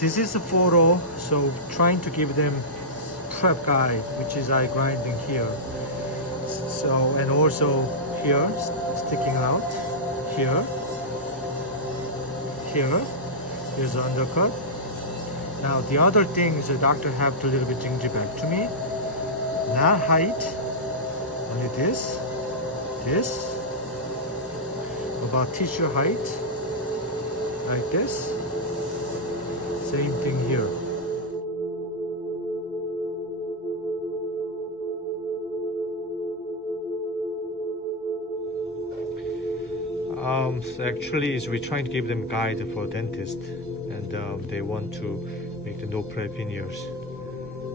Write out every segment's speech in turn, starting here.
This is a photo, so trying to give them prep guide, which is eye grinding here. So, and also here, sticking out, here, here's the undercut. Now the other thing is the doctor have to a little bit gingivectomy, not height, only this, about tissue height, like this, same thing here. So actually we're trying to give them guide for dentist, and they want to make the no-prep veneers.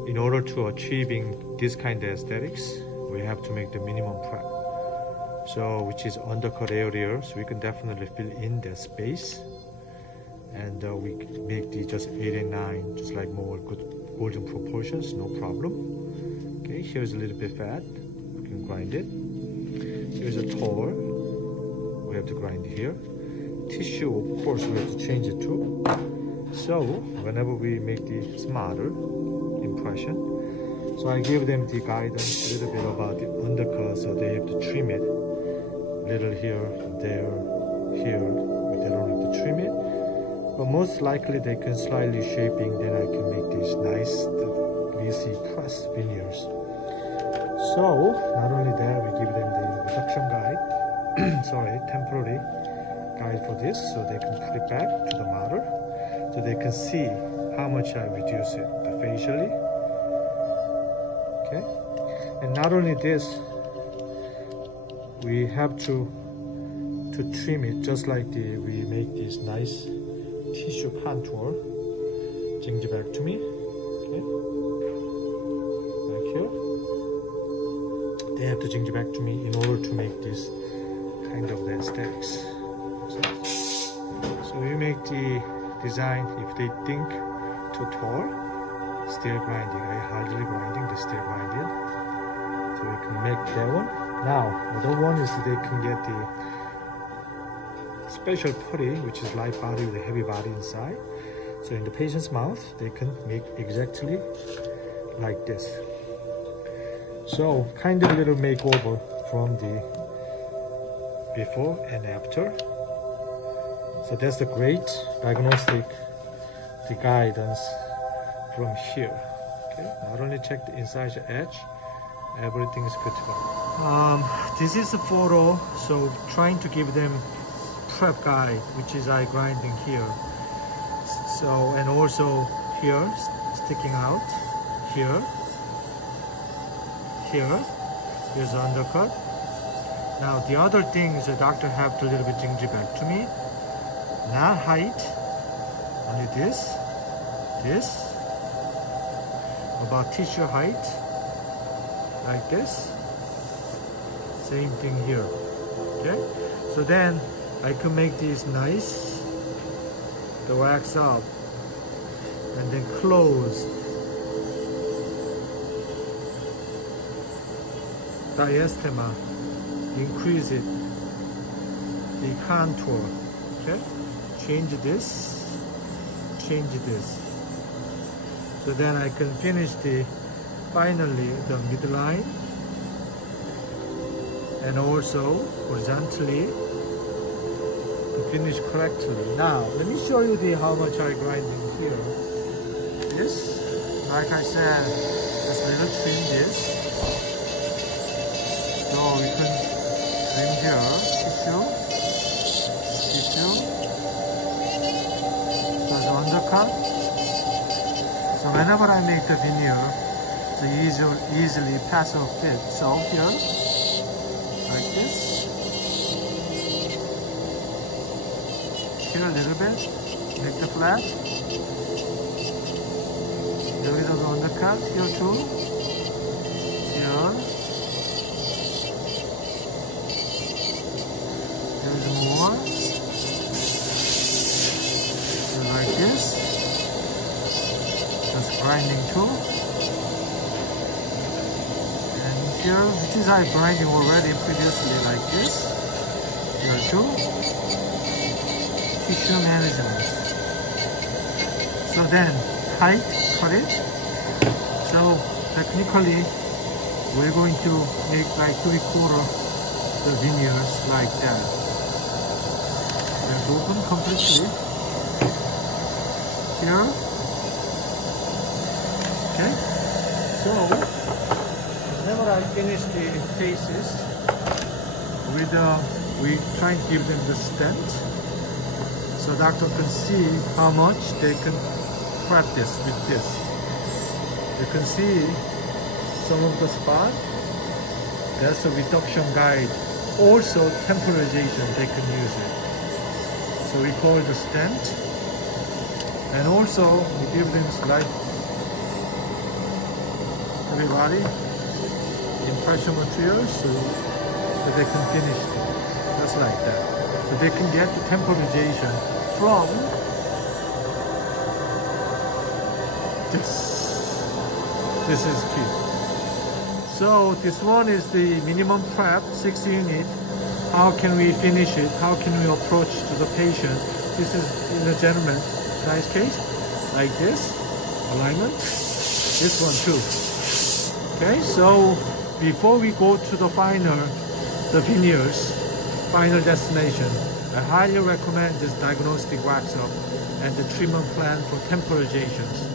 In order to achieving this kind of aesthetics, we have to make the minimum prep. So which is undercut area, so we can definitely fill in that space, and we make the just 8 and 9, just like more good golden proportions, no problem. Okay, here's a little bit fat, we can grind it. Here's a tore. We have to grind here. Tissue, of course, we have to change it too. So whenever we make the smarter impression, so I give them the guidance a little bit about the undercut, so they have to trim it. Little here, there, here, but they don't have to trim it. But most likely they can slightly shaping, then I can make these nice greasy press veneers. So not only that, we give them the reduction guide. Sorry, temporary guide for this, so they can put it back to the model, so they can see how much I reduce it facially. Okay, and not only this, we have to trim it just like we make this nice tissue contour, gingivectomy. Okay, like here, they have to gingivectomy in order to make this kind of the aesthetics. So we make the design, if they think too tall, still grinding. I hardly grinding, they still grinding. So we can make that one. Now, other one is they can get the special putty, which is light body with a heavy body inside. So in the patient's mouth, they can make exactly like this. So kind of a little makeover from the before and after. So that's the great diagnostic, the guidance from here. Okay, not only check the inside edge, everything is good to go. This is a photo, so trying to give them prep guide, which is eye grinding here. So, and also here, sticking out, here's the undercut. Now the other thing is the doctor have to a little bit gingivectomy, not height, only this, about tissue height, like this, same thing here. Okay, so then I can make these nice, the wax up, and then close, diastema, increase it, the contour. Okay, change this, so then I can finish the finally the midline, and also horizontally to finish correctly. Now let me show you the how much I grinding here. This, like I said, just little trim this. So we can trim here, tissue, so the undercut. So whenever I make the veneer, so easily pass off fit. So here, like this. Here a little bit, make the flat. A little bit undercut here too. Here. There's more. So like this. Just grinding too. And here, which is I grinding already previously like this. Here too. Tissue management. So rather than tight cut it. So technically we're going to make like 3/4 the veneers like that. Let's open completely here. Okay, so whenever I finish the faces we try and give them the stent so doctor can see how much they can practice with this. You can see some of the spot. That's a reduction guide. Also temporization, they can use it. So we call it the stent. And also we give them slide everybody impression materials so that they can finish it. Just like that. So they can get the temporization from this. This is key. So this one is the minimum prep, 6 unit. How can we finish it? How can we approach to the patient? This is in a gentleman size case, like this, alignment. This one too. Okay, so before we go to the veneers, final destination, I highly recommend this diagnostic wax up and the treatment plan for temporizations.